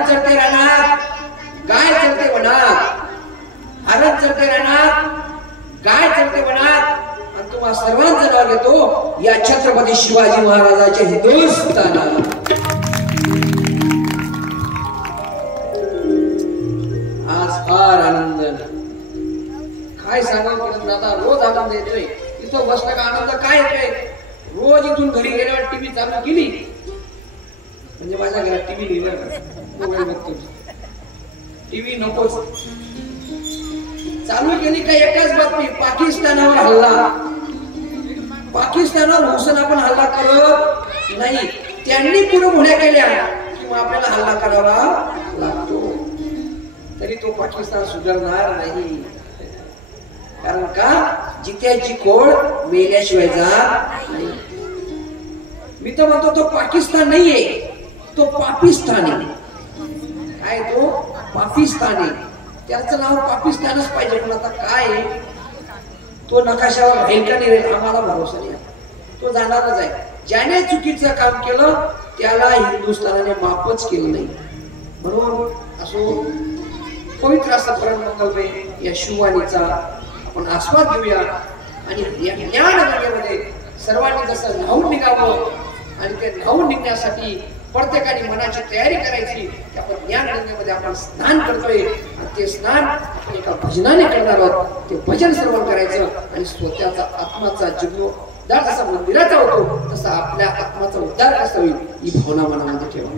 हरण चढते रानात, गाय चढते वनात, हरण चढते रानात, गाय चढते वनात, आणि तुम्हा सर्वांचं नाव घेतो या छत्रपती शिवाजी महाराजांच्या हिंदुस्थानात. आज फार आनंद, काय सांगावं दादा, रोज आनंद येतोय. इथं बसला का आनंद काय येतोय? रोज इथून घरी गेल्यावर टीव्ही चालू केली म्हणजे माझ्या घरात टीव्ही लिहिलं बघतो, टीव्ही नकोच. चालू केली का एकच बातमी, पाकिस्तानावर हल्ला. पाकिस्तानावर हुसेन आपण हल्ला करत नाही, त्यांनी पुढे होण्या केल्या किंवा आपल्याला हल्ला करावा लागतो. तरी तो पाकिस्तान सुधारणार नाही. कारण का? जित्याची कोड मेल्याशिवाय जात नाही. मी तर म्हणतो तो पाकिस्तान नाहीये, तो पाकिस्तान आहे. काय तो? पाकिस्तान आहे. त्याचं नाव पाकिस्तानच पाहिजे. पण आता काय तो नकाशावर राहील का नाही राहील आम्हाला भरोसा नाही. तो जाणारच आहे. ज्याने चुकीचं काम केलं त्याला हिंदुस्थानाने माफच केलं नाही. बरोबर. असो, पवित्र असा परमंगल या शिववाणीचा आपण आस्वाद घेऊया आणि या ज्ञानगंगेमध्ये सर्वांनी जसं न्हावून निघावं आणि ते न्हावून निघण्यासाठी प्रत्येकाने मनाची तयारी करायची की आपण ज्ञानगंगेमध्ये आपण स्नान करतोय आणि ते स्नान आपण एका भजनाने करणार आहोत. ते भजन श्रवण करायचं आणि स्वतःचा आत्माचा जीर्णोद्धार जसा मंदिराचा होतो तसा आपल्या आत्माचा उद्धार कसा होईल ही भावना मनामध्ये ठेवा.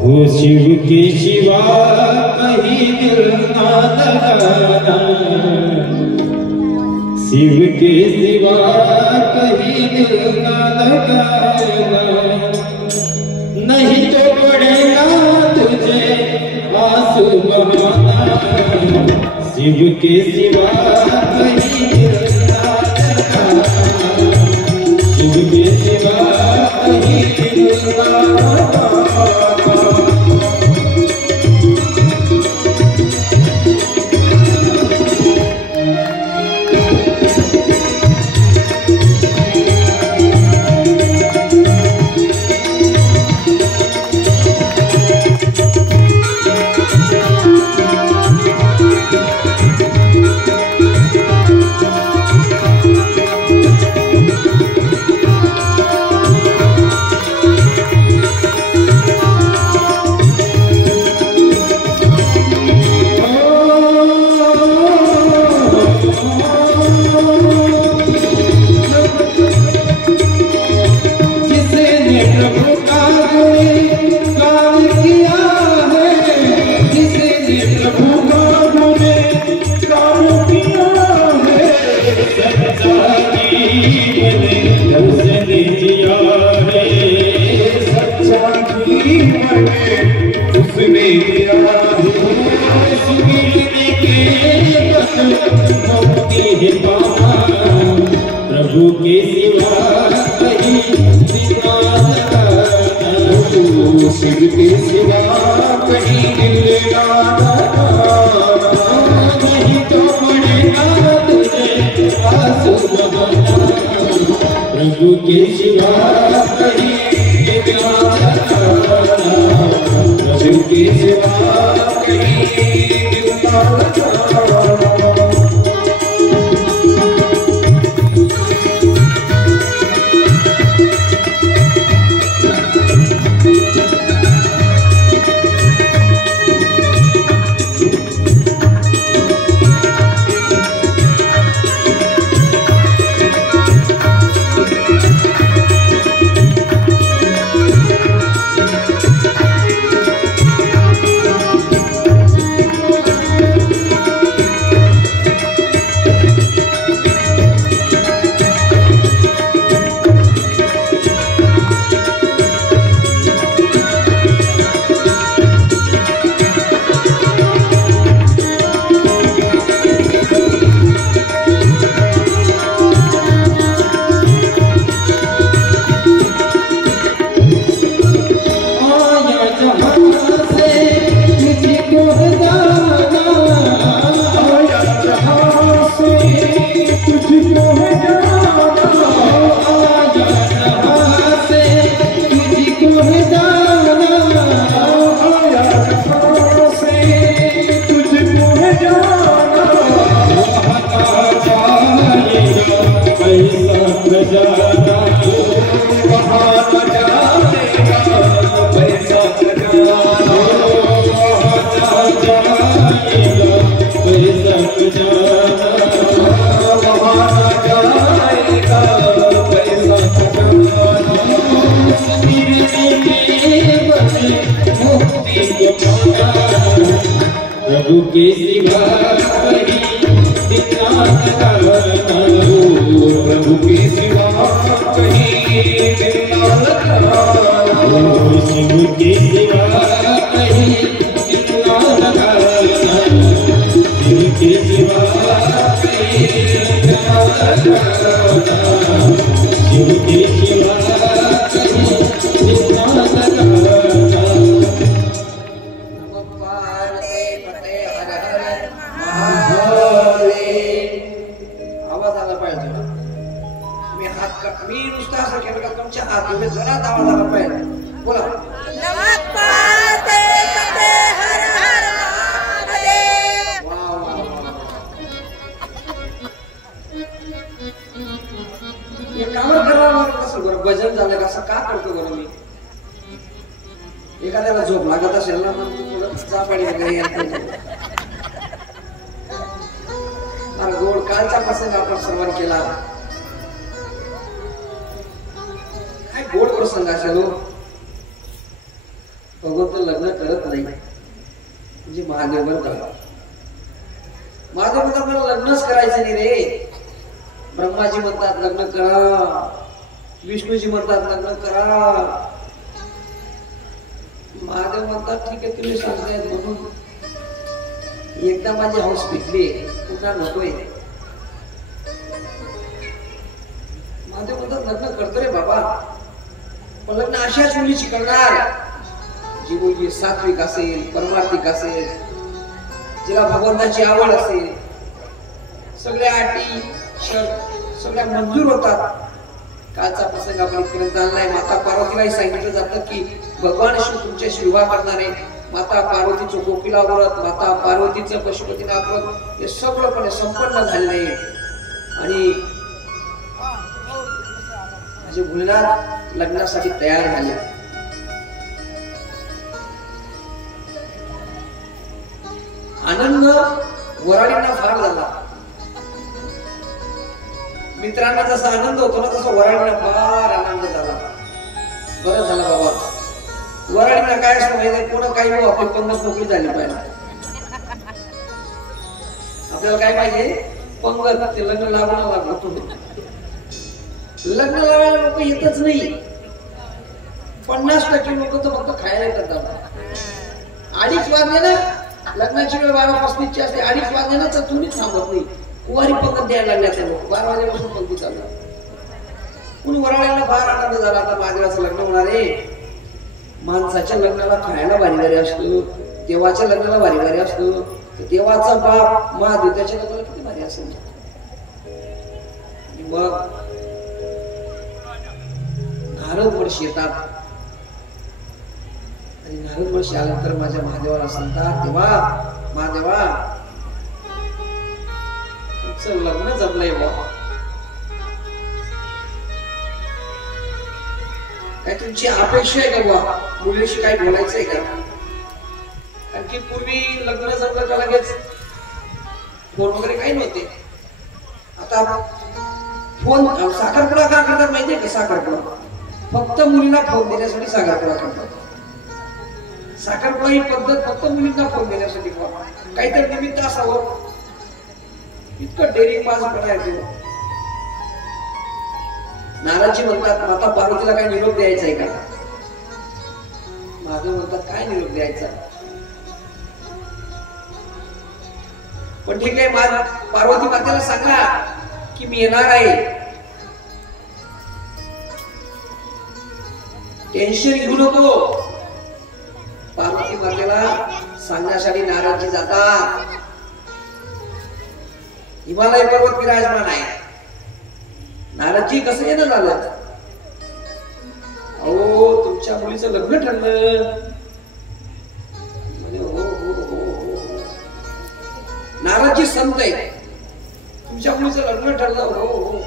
वो शिव के शिवा कहीं दिल ना लगाना, शिव के सिवा कहीं दिल ना लगाना, नहीं तो पड़ेगा तुझे आंसू बहाना, शिव के सिवा कहीं दिल ना लगाना, शिव के सिवा कहीं दिल ना लगाना. प्रभु के सिवा कहीं दिल ना लगाना, शिव के सिवा कहीं दिल ना लगाना, नहीं तो पड़ेगा तुझे आंसू बहाना, प्रभु के सिवा कहीं दिल ना लगाना, प्रभु के सिवा कहीं दिल ना लगाना. खजाना वहाँ न जाएगा पैसा खजाना वहाँ न जाएगा पैसा खजाना वहाँ न जाएगा पैसा खजाना मुक्ति को पाना प्रभु के सिवा कहीं दिखा लगाना प्रभु के सिवा कहीं दिखा लगाना शिव के सिवा कहीं दिखा लगाना शिव के सिवा कहीं दिखा लगाना शिव के सिवा कहीं दिखा लगाना मी नुसतं असं केलं का तुमच्या हात तुम्ही जरा आवाज आला पाहिजे बोला कामं करावं कसं बरं भजन झालं कसं का करतो बरं मी एखाद्याला झोप लागत असेल ना मग जा मला गोड कालचा प्रसंग आपण सर्वांनी केला गोड प्रसंग असेल भगवंत लग्न करत नाही म्हणजे महादेव करतात महादेव म्हणतात मला लग्नच करायचं नाही रे ब्रह्माजी म्हणतात लग्न करा विष्णूजी म्हणतात लग्न करा महादेव म्हणतात ठीक आहे तुम्ही सांगतायत म्हणून एकदा माझी हौस पिकली पुन्हा नकोय महादेव म्हणतात लग्न करतो रे बाबा पण लग्न अशाच मुलीची करणार जी मुलगी सात्विक असेल परमार्थिक असेल जिला भगवंताची आवड असेल सगळ्या अटी शर्त सगळ्या मंजूर होतात कालचा प्रसंग आपण इथपर्यंत आणलाय माता पार्वतीलाही सांगितलं जातं की भगवान शिव तुमच्याशी विवाह करणार आहे माता पार्वतीचं गोपिला व्रत माता पार्वतीचं पशुपतीनाथ व्रत हे सगळंपणे संपन्न झालेलं आहे आणि माझे भोलेनाथ लग्नासाठी तयार झाले आनंद वराडींना फार झाला मित्रांना जसा आनंद होतो ना तसा वराडींना फार आनंद झाला बरं झालं बाबा वराडींना काय असं माहिती कोणा काही आपली पंगत मोकळी झाली पाहिजे आपल्याला काय पाहिजे पंगत ते लग्न लावणं लागलं लग्न लावायला लोक येतच नाही 50% लोक तर फक्त खायला येतात 2:30 वाजले ना लग्नाची वेळ 12:35 असते 2:30 वाजले ना तर तुम्हीच थांबत नाही कुवारी पंगत द्यायला लागल्या लोक 12 वाजेपासून पंक्ती चालू कुणी वराळ्यांना फार आनंद झाला आता महादेवाचं लग्न होणार आहे माणसाच्या लग्नाला खायला भारी भारी असतो देवाच्या लग्नाला भारी भारी असतो देवाचा बाप महादेव त्याच्या लग्नाला किती भारी असेल मग नारद वर्षी येतात आणि नारद वर्षी आल्यानंतर माझ्या महादेवाला सांगतात तेव्हा महादेवा तुमचं लग्न जमलंय बा काय तुमची अपेक्षा आहे का बा मुलीशी काय बोलायचंय का कारण की पूर्वी लग्न जमलं का लगेच फोन वगैरे काही नव्हते आता फोन साखरपुडा का करतात माहितीये का साखरपुडा फक्त मुलींना फोन देण्यासाठी साखरपुडा करतात साखरपुडा ही पद्धत फक्त मुलींना फोन देण्यासाठी काहीतरी निमित्त असावं इतकं डेअरिंग बाजपणा आहे नाराजी म्हणतात माता पार्वतीला काय निरोप द्यायचा आहे का महादेव म्हणतात काय निरोप द्यायचा पण ठीक आहे पार्वती मातेला सांगा की मी येणार आहे टेन्शन घेऊ नको पार्वती मातेला सांगण्यासाठी नाराजी जातात हिमालय पर्वत विराजमान आहे नाराजी कसं येणं झालं अहो तुमच्या मुलीचं लग्न ठरलं म्हणजे हो नाराजी संत आहे तुमच्या मुलीचं लग्न ठरलं हो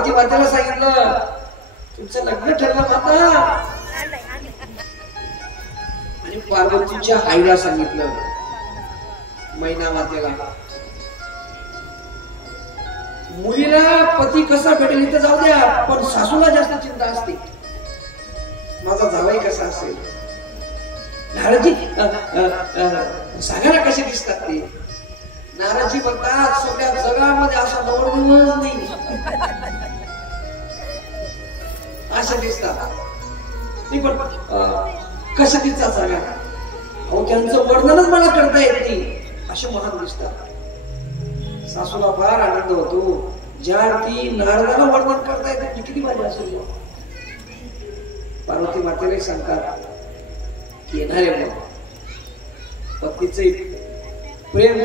पार्वती मातेला सांगितलं तुमचं लग्न ठरलं माता. आणि पार्वतीच्या आईला सांगितलं मैना मातेला मुलीला पती कसा भेटेल इथं जाऊ द्या, पण सासूला जास्त चिंता असते माझा जावई कसा असेल. नारदजी सांगायला कसे दिसतात ते. नारदजी म्हणतात सगळ्या जगामध्ये असा नवरदेवच नाही असे दिसतात. पण कशा दिसतात सगळ्या, अहो त्यांचं वर्णनच मला करता येत नाही असे महान दिसतात. सासूला फार आनंद होतो ज्या अर्थी नारदाला वर्णन करता येते किती भारी असेल. पार्वती मातेला सांगतात की येणारे पत्नीचे प्रेम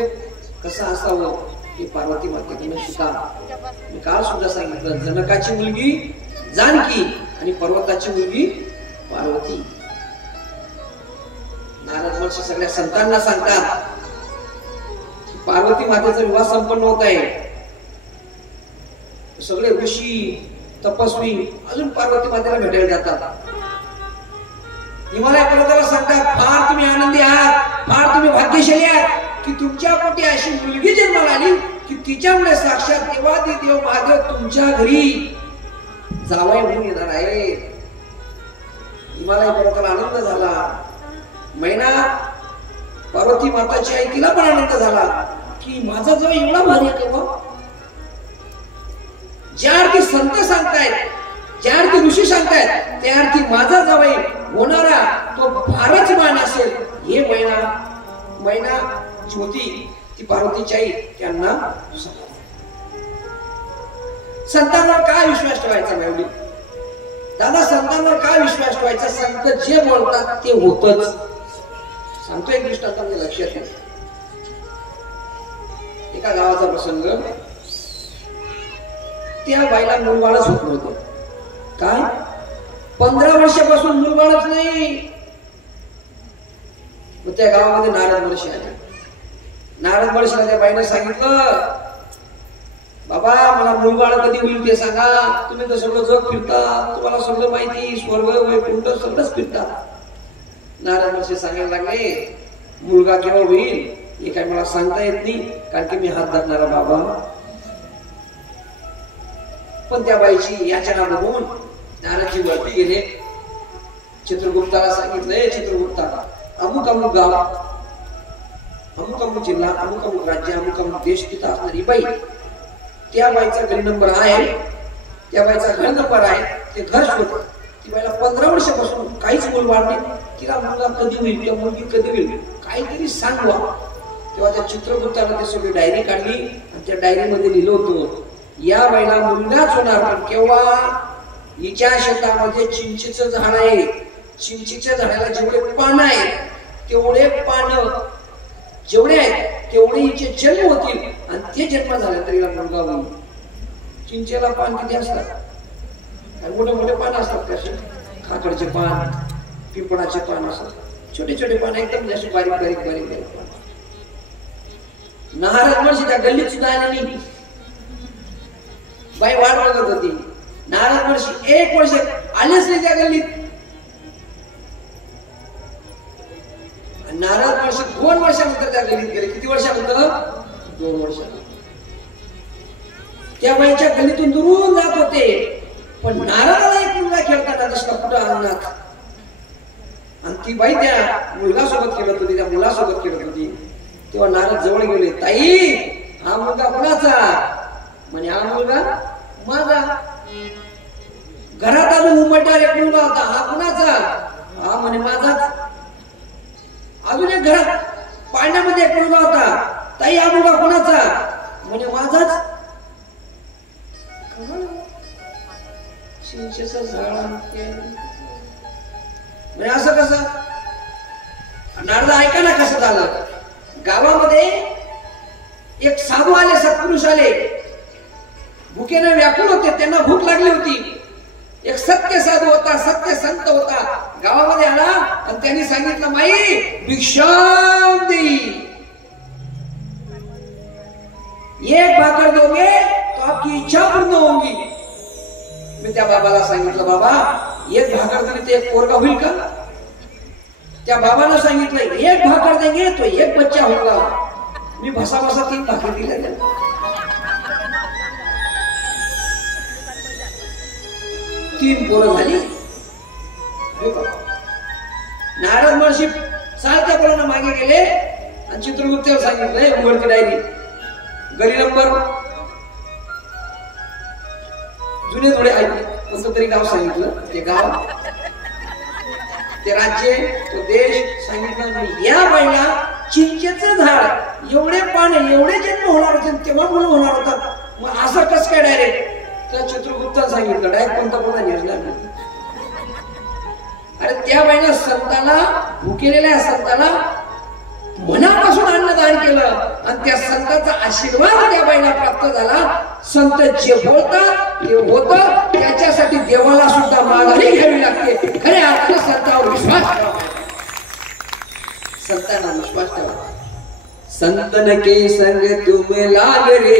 कसं असावं हे पार्वती मातेकडून शिका. मी काल सुद्धा सांगितलं जनकाची मुलगी जानकी आणि पर्वताची मुलगी पार्वती. नारद महर्षी सगळ्या संतांना सांगतात की पार्वती मातेचा विवाह संपन्न होत आहे. सगळे ऋषी तपस्वी अजून पार्वती मातेला भेटायला जातात. हिमालय पर्वताला सांगतात फार तुम्ही आनंदी आहात, फार तुम्ही भाग्यशाली आहात की तुमच्या पोटी अशी मुलगी जन्माला आली की तिच्यामुळे साक्षात देवादिदेव महादेव तुमच्या घरी जावई म्हणून येणार आहे. हिमालय पर्वताला आनंद झाला. मैना पार्वती माताची आई तिला पण आनंद झाला की माझा जावई एवढा भारी आहे का. ज्या अर्थी संत सांगतायत, ज्या अर्थी ऋषी सांगतायत त्या अर्थी माझा जावई होणारा तो फारच मान असेल हे मैना ज्योती ती पार्वतीची आई त्यांना संतांवर काय विश्वास ठेवायचा माऊली दादा. संतांवर काय विश्वास ठेवायचा. संत जे बोलतात ते होतच. सांगतो एक दृष्टांत म्हणजे लक्षात घ्या. एका गावाचा प्रसंग. त्या बाईला मूलबाळच होत नव्हतं. काय 15 वर्षापासून मूलबाळच नाही. मग त्या गावामध्ये नारद महर्षी आले. नारद महर्षीला त्या बाईने सांगितलं बाबा मला मूलबाळ कधी होईल ते सांगा. तुम्ही तर सगळं जग फिरता, तुम्हाला सगळं माहिती, स्वर्ग वैकुंठ सगळंच फिरता. नारद महर्षी सांगायला लागले मुलगा केव्हा होईल हे काय मला सांगता येत नाही कारण की मी हात धरणारा बाबा. पण त्या बाईची याचना बघून नारदजी वरती गेले. चित्रगुप्ताला सांगितलंय चित्रगुप्ता अमुक अमुक गाव, अमुक अमुक जिल्हा, अमुक अमुक राज्य, अमुक अमुक देश तिथं असणारी बाई, त्या बाईचा घरी नंबर आहे, त्या बाईचा घर नंबर आहे, ते घर शोध. ती बाईला 15 वर्षापासून काहीच मुलबाळ नाही. तिला मुलगा कधी होईल किंवा मुलगी कधी होईल काहीतरी सांगवा. तेव्हा त्या चित्रगुप्ताने ते सगळी डायरी काढली आणि त्या डायरीमध्ये लिहिलं होतं या बाईला मुलगाच होणार पण केव्हा. हिच्या शेतामध्ये चिंचेचं झाड आहे. चिंचेच्या झाडाला जेवढे पानं आहेत तेवढे पानं जेवढे आहेत तेवढे हिचे जन्म होतील आणि ते जन्म झाले तरी मुलगा होईल. चिंचेला पान किती असतात, मोठे मोठे पान असतात कसे, खाकडचे पान, पिंपळाचे पान असतात, छोटे छोटे पान एकदम जसे बारीक बारीक बारीक बारीक पान. नारद महर्षी त्या गल्लीत सुद्धा आले नाही. बाई वाट बघत होती. नारद महर्षी 1 वर्ष आलेच नाही त्या गल्लीत. नारद महर्षी 2 वर्षानंतर त्या गल्लीत गेले. किती वर्षानंतर? 2 वर्षानंतर. त्या बाईच्या गल्लीतून दुरून जात होते पण नारदाला एक मुलगा खेळताना दिसला कुठं अंगणात आणि ती बाई त्या मुलगा सोबत खेळत होती, त्या मुलासोबत खेळत होती. तेव्हा नारद जवळ गेले. ताई हा मुलगा कोणाचा? म्हणे हा मुलगा माझा. घरात अजून उमटणार एक मुलगा होता, हा कोणाचा? हा म्हणे माझाच. अजून एक घरात पाण्यामध्ये एक मुलगा होता, ताई हा मुलगा कोणाचा? म्हणे माझाच. म्हणजे असं कसं? नारद ऐका ना कसं झालं. गावामध्ये एक साधू आले, सत्पुरुष आले, भुकेने व्याकुळ होते, त्यांना भूक लागली होती. एक सत्य साधू होता, सत्य संत होता, गावामध्ये आला आणि त्यांनी सांगितलं माई भिक्षाम दे, एक भाकर दोगे तो आपकी इच्छा पूर्ण होगी. त्या बाबाला सांगितलं, बाबा एक भाकर दिली तर एक पोरगा होईल का? त्या बाबानं सांगितलं, एक भाकर देंगे तो एक बच्चा होगा. मी भसा 3 भाकर दिल्या त्याला. तीन पोरं झाली. नारद महर्षी सारख्या पोरांना मागे गेले आणि चित्रगुप्ताला सांगितलंय, उघडती डायरी, गरी नंबर जुने थोडे ऐकले, कोणतं तरी गाव सांगितलं, ते गाव, ते राज्य, तो देश सांगितलं. या बाईला चिंचेचं झाड, एवढे पाने, एवढे जन्म होणार होते, तेव्हा मुलं होणार होतात, मग असं कसं काय डायरेक्ट? त्या चित्रगुप्ताला सांगितलं, डायरेक्ट कोणता कोणता निर्णय. अरे त्या बाईला संताला, भुकेलेल्या संताला मनापासून अन्नदान केलं आणि त्या संतांचा आशीर्वाद त्या बाईला प्राप्त झाला. संत जे बोलतात ते होतं, त्याच्यासाठी देवाला सुद्धा माघारी घ्यावी लागते. खऱ्या अर्थाने संतांवर विश्वास ठेवा, संतांना विश्वास ठेवा. संतन के संग तुम लाग रे,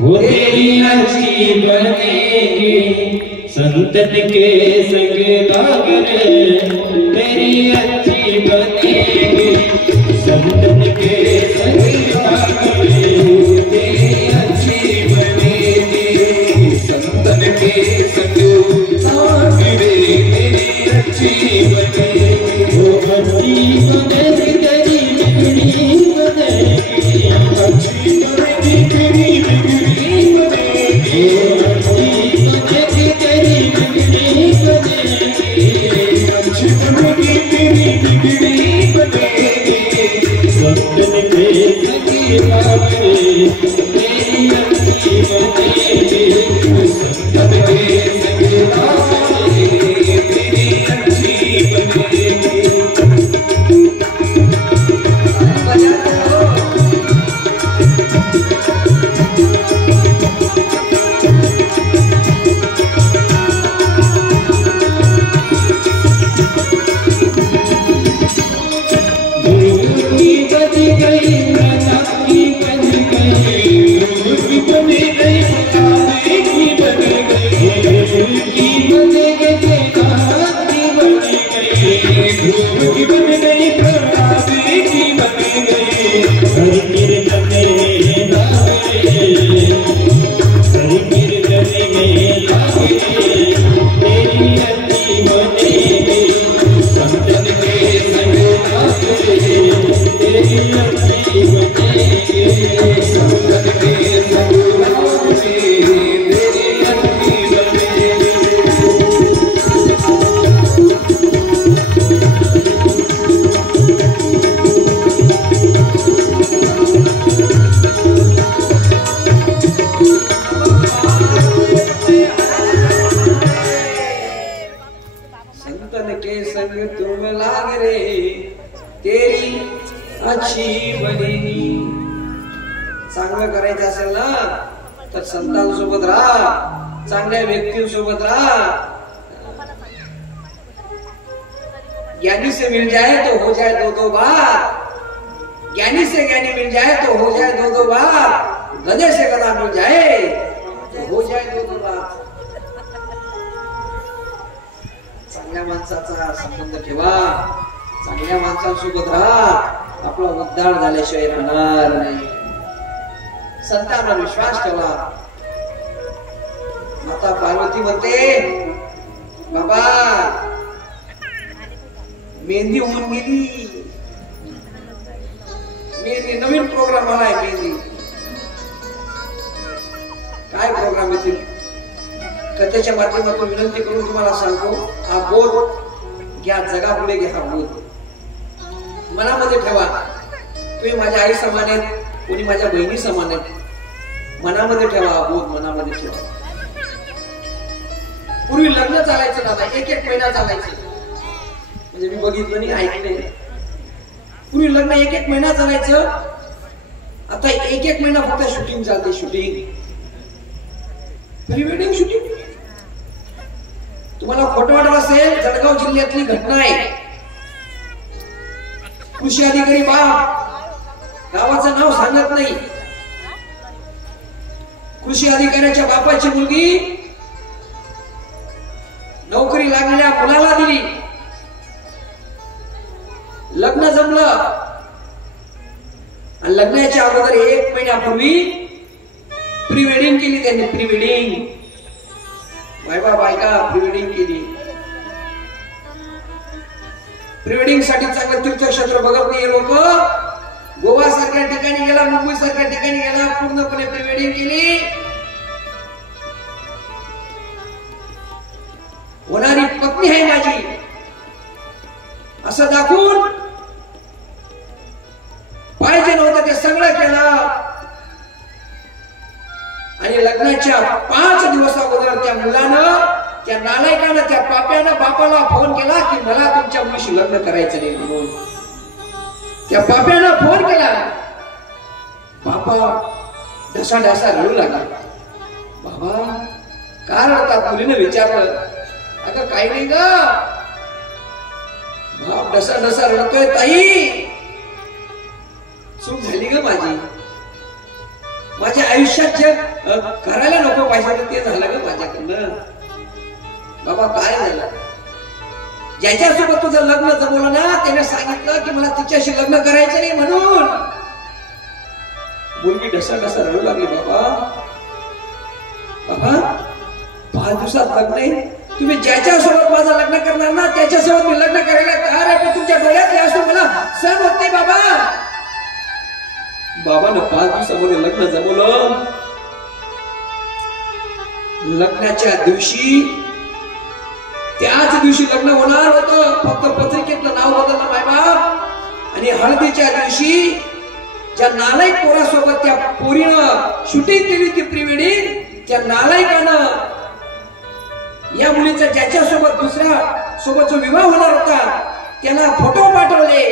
वो तेरी अच्छी बनेगी. संतन के संग लाग रे, तेरी अच्छी बनेगी. संतन के संग लाग रे, तेरी अच्छी बनेगी. संतन के संग लाग रे, तेरी अच्छी बनेगी. वो अच्छी बनेगी, तेरी बिगड़ी बनेगी. अच्छी बनेगी, तेरी बिगड़ी बनेगी. अच्छी बनेगी, तेरी बिगड़ी बनेगी. अच्छी बनेगी, तेरी बिगड़ी बनेगी. संतन के संग लाग रे, तेरी अच्छी बनेगी. संतन के संग लाग रे, तेरी अच्छी बनेगी. चांगलं करायचं असेल ना तर संतांसोबत राहा, चांगल्या व्यक्तींसोबत राहा. ज्ञानी से मिल जाए तो हो जाए दो बार, ज्ञानी से ज्ञानी मिल जाए तो हो जाए दो बार, गधे से गधा मिल जाए तो हो जाए दो बार. चांगल्या माणसाचा संबंध ठेवा, चांगल्या माणसांसोबत राहा, आपला उद्धार झाल्याशिवाय राहणार नाही. संतांना विश्वास ठेवा. माता पार्वती म्हणते, बाबा मेहंदी होऊन गेली, मेहंदी नवीन प्रोग्राम आलाय. मेहंदी काय प्रोग्राम येतील कथेच्या माध्यमातून विनंती करून तुम्हाला सांगतो. हा बोध घ्या, जगापुढे घ्या. हा बोध मनामध्ये ठेवा. तुम्ही माझ्या आई समान आहेत, कोणी माझ्या बहिणी समान आहेत. मनामध्ये ठेवा, बोध मनामध्ये ठेवा. पूर्वी लग्न चालायचं दादा, एक महिना चालायचं. म्हणजे मी बघितलं नाही, ऐकले. पूर्वी लग्न एक महिना चालायचं. आता एक महिना फक्त शूटिंग चालते. Shooting, pre wedding shooting. तुम्हाला खोटं वाटत असेल, जळगाव जिल्ह्यातली घटना आहे. कृषी अधिकारी बाप, गावाचं नाव सांगत नाही, कृषी अधिकाऱ्याच्या बापाची मुलगी नोकरी लागलेल्या मुलाला दिली. लग्न जमलं आणि लग्नाच्या अगोदर 1 महिन्यापूर्वी प्री वेडिंग केली त्यांनी. प्री वेडिंग बायका प्री वेडिंग केली. प्री वेडिंग साठी चांगलं तीर्थक्षेत्र बघत नाही लोक. गोवा सारख्या ठिकाणी गेला, मुंबई सारख्या ठिकाणी गेला, पूर्णपणे प्री वेडिंग केली. होणारी पत्नी आहे माझी असं दाखवून पाहिजे नव्हतं ते सगळं केलं. आणि लग्नाच्या 5 दिवस अगोदर त्या मुलानं, त्या नालायकानं, त्या पाप्यानं बापाला फोन केला की मला तुमच्या मुलीशी लग्न करायचं नाही म्हणून. त्या पाप्यानं फोन केला. बापा ढसा रडू लागला. बाबा का रडतात? मुलीने विचारलं. अगं काही नाही ग. बाप ढसा रडतोय. ताई चूक झाली ग माझी. माझ्या आयुष्यात जे करायला नको पाहिजे ते झालं ग माझ्याकडनं. बाबा काय झालं? ज्याच्यासोबत तुझं लग्न जमवलं ना त्याने सांगितलं की मला तिच्याशी लग्न करायचं नाही म्हणून. मुलगी ढसा रडू लागली. बाबा 5 दिवसात लग्न आहे. तुम्ही ज्याच्यासोबत माझं लग्न करणार ना त्याच्यासोबत मी लग्न करायला तयार आहे. पण तुमच्या डोळ्यातले असं मला सहन होत नाही बाबा. बाबानं 5 दिवसामध्ये लग्न जमवलं. लग्नाच्या दिवशी, त्याच दिवशी लग्न होणार होतं. फक्त पत्रिकेतलं नाव बदललं मायबाप. आणि हळदीच्या दिवशी ज्या नालायक पोरासोबत त्या पोरीनं शूटिंग केली होती प्री वेडिंग, त्या नालायकानं या मुलीचा ज्याच्यासोबत दुसऱ्या सोबत जो विवाह होणार होता त्याला फोटो पाठवले.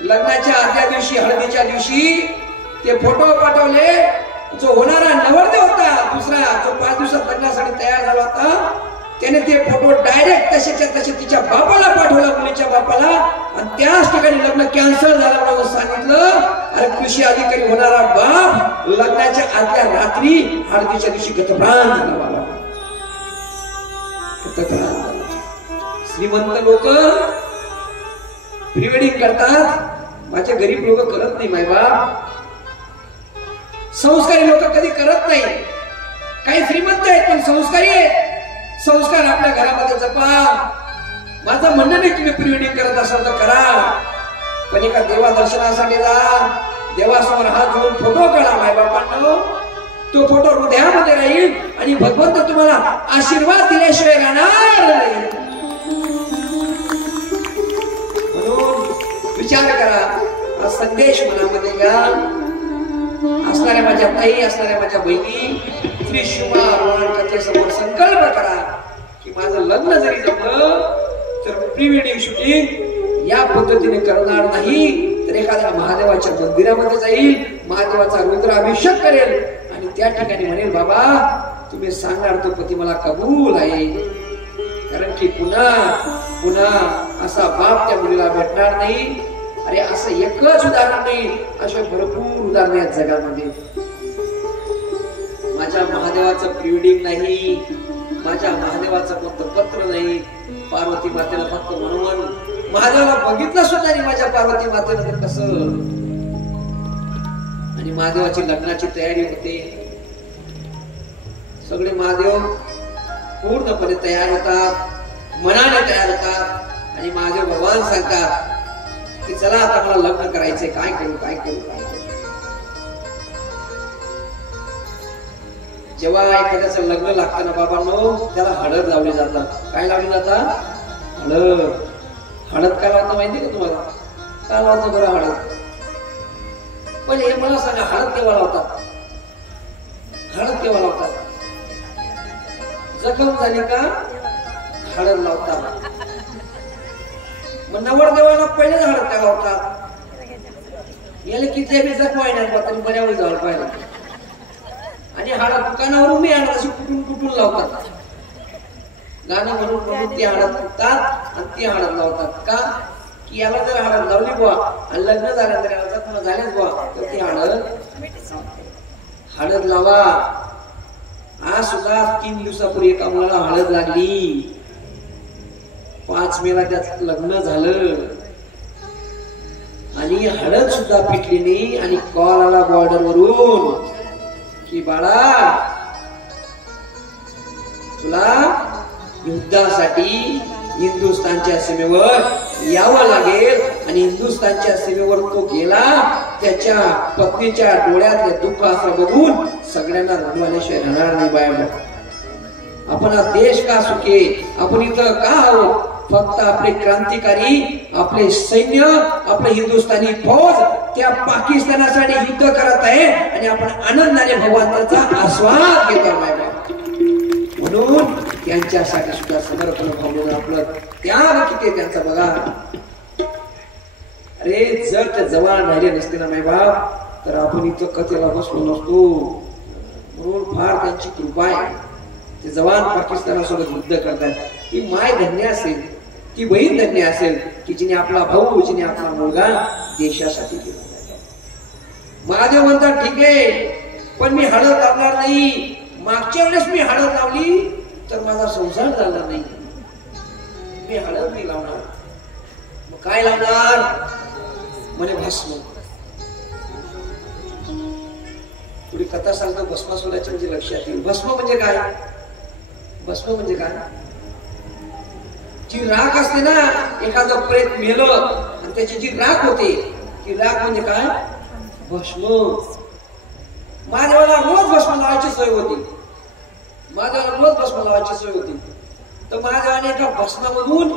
लग्नाच्या आदल्या दिवशी, हळदीच्या दिवशी ते फोटो पाठवले. जो होणारा नवरदेव होता दुसरा, जो 5 दिवसात लग्नासाठी तयार झाला होता, त्याने ते फोटो डायरेक्ट तसेच्या तसे तिच्या बापाला पाठवला, मुलीच्या बापाला. आणि त्याच ठिकाणी लग्न कॅन्सल झालं म्हणून सांगितलं. अरे कृषी अधिकारी होणारा बाप लग्नाच्या आदल्या रात्री हळदीच्या दिवशी गतप्राण झाला. श्रीमंत लोक प्री वेडिंग करतात, माझे गरीब लोक करत नाही मायबाप. संस्कारी लोक कधी करत नाही. काही श्रीमंत आहेत पण संस्कारी आहेत. संस्कार आपल्या घरामध्ये जपा. माझं म्हणणं नाही तुम्ही प्री वेडिंग करत असाल तर करा, पण एका देवा दर्शनासाठी जा. देवासमोर हात जोडून फोटो काढा मायबापांनो. तो फोटो हृदयामध्ये राहील आणि भगवंत तुम्हाला आशीर्वाद दिल्याशिवाय राहणार नाही. म्हणून विचार करा. हा संदेश मनामध्ये घ्या. असणाऱ्या माझ्या ताई, असणाऱ्या माझ्या बहिणी, श्री शुभारोहण कथेसमोर संकल्प करा की माझं लग्न जरी जमलं तर प्री वेडिंग शूटिंग या पद्धतीने करणार नाही, तर एखाद्या महादेवाच्या मंदिरामध्ये जाईल, महादेवाचा रुद्राभिषेक करेल आणि त्या ठिकाणी म्हणेल बाबा तुम्ही सांगणार तो पती मला कबूल आहे. कारण की पुन्हा पुन्हा असा बाप त्या मुलीला भेटणार नाही. अरे असं एकच उदाहरण नाही, अशा भरपूर उदाहरण आहेत जगामध्ये. माझ्या महादेवाचं प्री वेडिंग नाही, माझ्या महादेवाचं फक्त पत्र नाही, पार्वती मातेला फक्त म्हणून महादेवाला बघितलं सुद्धा नाही माझ्या पार्वती मातेला तर कसं. आणि महादेवाची लग्नाची तयारी होते. सगळे महादेव पूर्णपणे तयार होतात, मनाने तयार होतात आणि महादेव भगवान सांगतात की चला आता मला लग्न करायचंय, काय करू काय करू काय करू. जेव्हा एखाद्याचं लग्न लागतं ना बाबांनो, त्याला हळद लावली जातात. काय लावली जातात? हळद. हळद का लावतं माहिती का तुम्हाला? का लावतं बरं हळद? पण हे मला सांगा, हळद केव्हा लावतात? हळद केव्हा लावतात? जखम झाली का हळद लावतात. मग नवरदेवाला पहिलेच हळद का लावतात? याला किती बी जखम आहे तरी बऱ्यावर जावं पाहिजे. आणि हळद दुकानावरून मी आणत अशी कुठून कुठून लावतात. गाणं म्हणून म्हणून ती हळद कुठतात आणि ती हळद लावतात. का की याला जर हळद लावली बुवा आणि लग्न झालं तर याला जखम झालेच बुवा, तर ती हळद लावा. आज सुद्धा 3 दिवसापूर्वी एका मुलाला हळद लागली, 5 मेला त्याचं लग्न झालं आणि हळद सुद्धा पिटली नाही. आणि कॉल आला बॉर्डर वरून की बाळा तुला युद्धासाठी हिंदुस्थानच्या सीमेवर यावं लागेल. आणि हिंदुस्थानच्या सीमेवर तो गेला, त्याच्या पत्नीच्या डोळ्यातले दुःख असं बघून सगळ्यांना रडवाल्याशिवाय राहणार नाही. बाया आपण हा देश का सुखे, आपण इथं का आहोत? फक्त आपले क्रांतिकारी, आपले सैन्य, आपले हिंदुस्थानी फौज त्या पाकिस्तानासाठी युद्ध करत आहे आणि आपण आनंदाने भगवंताचा आस्वाद घेत आहोत. म्हणून त्यांच्यासाठी सुद्धा समर्पण भावना आपलं त्याग किती त्यांचा बघा. अरे जर ते जवान राहिले नसते ना माय बाप तर आपण इथं कथेला बसलो नसतो. म्हणून फार त्यांची कृपा आहे. ते जवान पाकिस्तानासोबत युद्ध करतात. ती माय धन्य असेल, ती बहीण धन्य असेल की जिने आपला भाऊ, जिने आपला मुलगा देशासाठी केला. महादेव म्हणतात ठीक आहे पण मी हळद लावणार नाही. मागच्या वेळेस मी हळद लावली तर माझा संसार झाला नाही, मी हळद नाही लावणार. मग काय लावणार? म्हणे भस्म. थोडी कथा सांगतो भस्मासुराच्या म्हणजे लक्षात येईल. भस्म म्हणजे काय? भस्म म्हणजे काय? जी राख असते ना, एखादं प्रेत मेलं आणि त्याची जी राख होते ती राख म्हणजे काय? भस्म. महादेवाला रोज भस्म लावायची सोय होती. महादेवाला रोज भस्म लावायची सोय होती. तर महादेवाने एका भस्मामधून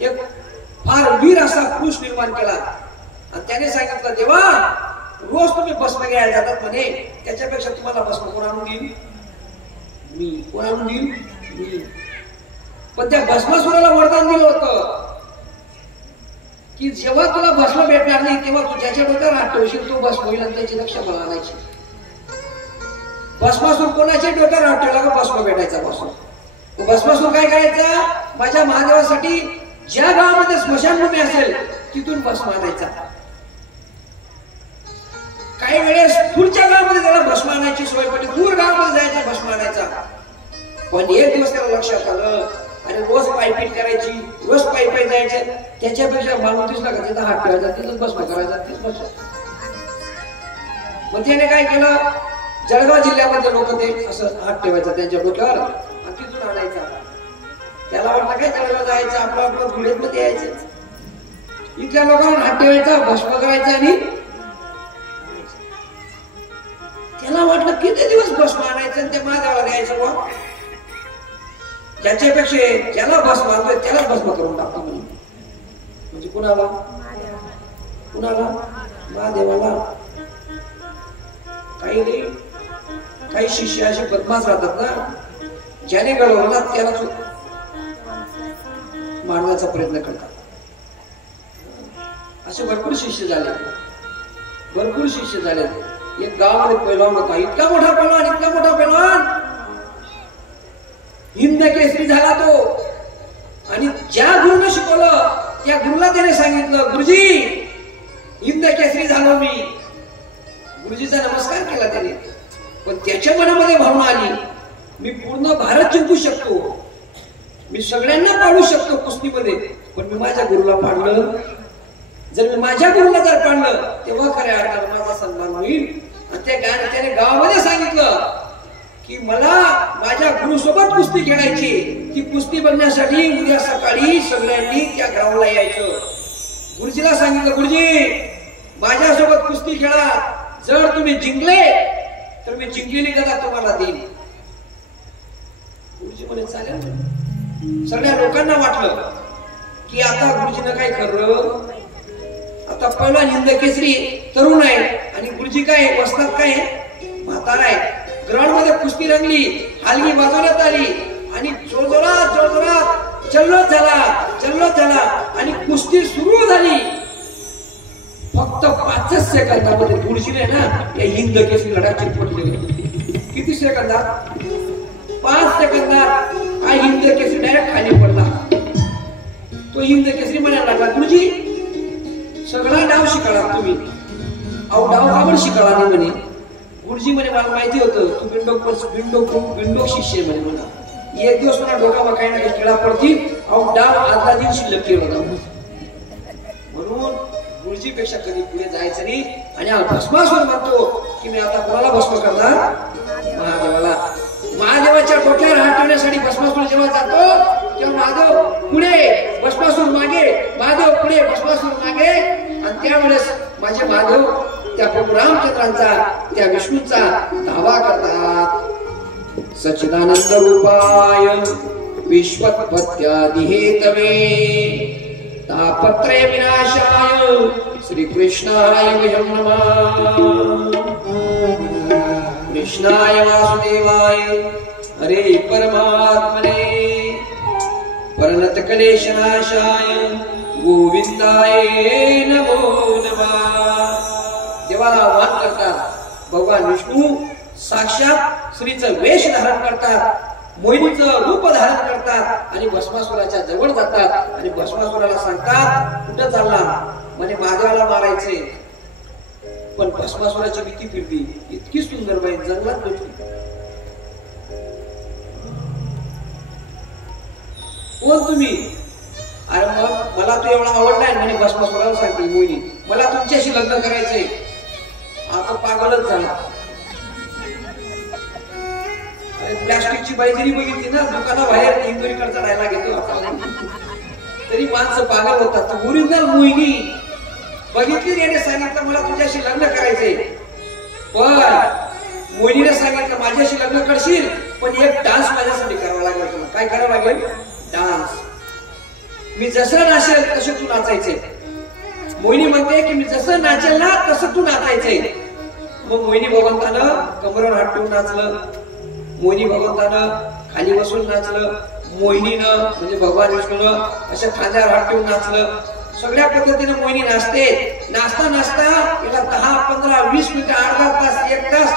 एक फार वीर असा पुरुष निर्माण केला आणि त्याने सांगितलं देवा रोज तुम्ही भस्म घ्यायला जातात म्हणे, त्याच्यापेक्षा तुम्हाला भस्म कोण आणून देईल? मी. कोण आणून देईल? मी. पण त्या भस्मासुराला वरदान दिलं होतं की जेव्हा तुला भस्म भेटणार नाही तेव्हा तू ज्याच्या डोक्यावर हात ठेवशील तो भस्म होईल आणि त्याची रक्षा मला आणायची. भस्मासूर कोणाच्या डोक्यावर हात ठेवला का भस्म भेटायचा. भस्मासूर काय करायचा? माझ्या महादेवासाठी ज्या गावामध्ये स्मशानभूमी असेल तिथून भस्म आणायचा. काही वेळेस पुढच्या गावामध्ये त्याला भस्म आणायची सोय पडली, दूर गावामध्ये जायचा भस्म आणायचा. पण एक दिवस त्याला लक्षात आलं आणि रोज पायपीट करायची, रोज पायी जायचे, त्याच्यापेक्षा माणूस दिसला का तिथं हात ठेवायचा, तिथं भस्म करायचा, तीच भस्म. मग त्याने काय केलं? जळगाव जिल्ह्यामध्ये लोक ते असं हात ठेवायचा त्यांच्या डोक्यावर आणि तिथून आणायचा. त्याला वाटलं काय जळगाव जायचं, आपलं आपलं धुळेत मध्ये यायचं. इथल्या लोकांना हात ठेवायचा, भस्म करायचं आणि त्याला वाटलं किती दिवस भस्म आणायचं आणि ते महादेवाला द्यायचं. बा ज्याच्यापेक्षा ज्याला भस्म आणतोय त्यालाच भस्म करून टाकतो म्हणजे कुणाला? कुणाला? महादेवाला. काही नाही, काही शिष्य असे बदमाश राहतात ना, ज्याने घडवला त्याला मारण्याचा प्रयत्न करतात. असे भरपूर शिष्य झाले, भरपूर शिष्य झाले. एक गावामध्ये पैलवान होता, इतका मोठा पैलवान, इतका मोठा पैलवान, हिंद केसरी झाला तो. आणि ज्या गुरुने शिकवलं त्या गुरुला त्याने सांगितलं गुरुजी हिंद केसरी झालो मी. गुरुजीचा नमस्कार केला त्याने. पण त्याच्या मनामध्ये भावना आली मी पूर्ण भारत जिंकू शकतो, मी सगळ्यांना पाडू शकतो कुस्तीमध्ये, पण मी माझ्या गुरुला पाडलं. जर मी माझ्या गुरुला जर पाडलं तेव्हा खऱ्या अर्थाने माझा सन्मान होईल. आणि त्याने गावामध्ये सांगितलं की मला माझ्या गुरु सोबत कुस्ती खेळायची. ती कुस्ती बघण्यासाठी उद्या सकाळी सगळ्यांनी त्या ग्राउंडला यायचं. गुरुजीला सांगितलं गुरुजी माझ्यासोबत कुस्ती खेळा, जर तुम्ही जिंकले तर मी जिंकलेली गदा तुम्हाला देईन. गुरुजी म्हणे चालेल. सगळ्या लोकांना वाटलं की आता गुरुजीनं काय खरं, आता पहिला हिंद केसरी तरुण आहे आणि गुरुजी काय वस्तात काय म्हातारा आहे. ग्राउंड मध्ये कुस्ती रंगली, हलगी वाजवण्यात आली आणि जोरजोरात जल्लोष झाला आणि कुस्ती सुरू झाली. फक्त 5 सेकंदामध्ये गुरुजीने ना या हिंद केसरी लढा चिरपटले. किती सेकंदात? 5 सेकंदात हा हिंद केसरी डायरेक्ट खाली पडला. तो हिंद केसरी म्हणायला लागला गुरुजी सगळा डाव शिकाला तुम्ही, अहो डाव काबर शिकाला नाही म्हणे. गुरुजी म्हणे मला माहिती होतं तू बिंडोक शिष्य म्हणे मला. एक दिवस मला डोका काही ना काही किडा पडतील अहो डाव अर्धा दिवस शिल्लक केला होता म्हणून गुरुजी पेक्षा कधी पुढे जायचं नाही. आणि भस्मासूर म्हणतो की मी आता कोणाला भस्म करणार महादेवाला. महादेवाच्या डोक्यावर हात ठेवण्यासाठी भस्मासूर जेव्हा जातो तेव्हा महादेव पुढे भस्मासूर मागे, महादेव पुढे भस्मासूर मागे. आणि त्यावेळेस माझे महादेव त्या प्रभू रामचंद्रांचा त्या विष्णूचा धावा करतात. सच्चिदानंद रूपाय विश्वोत्पत्त्यादि हेतवे तापत्रय विनाशाय श्री कृष्णाय वयं नमः. कृष्णाय वासुदेवाय हरे परमात्मने परनत क्लेशनाशाय गोविंदाय नमो नमः. देवाला आवाहन करतात. भगवान विष्णू साक्षात श्रीचं वेश धारण करतात, मोहिनीचं रूप धारण करतात आणि भस्मासुराच्या जवळ जातात आणि भस्मासुराला सांगतात कुठं चालला म्हणे महादेवाला मारायचे. पण भस्मासुराची भीती फिरती इतकी सुंदर बाई जंगलात भेटली. कोण तुम्ही? अरे मग मला तू एवढा आवडलाय म्हणे भस्मासुराला सांगते मोहिनी मला तुमच्याशी लग्न करायचंय. आता पागलच झाला. प्लास्टिकची बाई जरी बघितली ना दुकानाबाहेर इंदोरीकडचा डायलॉग येतो तरी माणसं पागल होतात. ओरिजिनल मोहिनी बघितली याने सांगितलं मला तुझ्याशी लग्न करायचंय. पण मोहिनीने सांगितलं माझ्याशी लग्न करशील पण एक डान्स माझ्यासाठी करावा लागेल. तुला काय करावं लागेल? डान्स. मी जसं नाचेल तसं तू नाचायचंय. मोहिनी म्हणते की मी जसं नाचेल ना तसं तू नाचायचंय. मग मोहिनी भगवंतानं कमरेवर हात ठेवून नाचलं, मोहिनी भगवंतानं खाली बसून नाचलं, मोहिनीनं म्हणजे भगवान विष्णूनं अशा खांद्यावर हात ठेवून नाचलं. सगळ्या पद्धतीने मोहिनी नाचते. नाचता नाचता याला 10, 15, 20 मिनिटं, अर्धा तास, 1 तास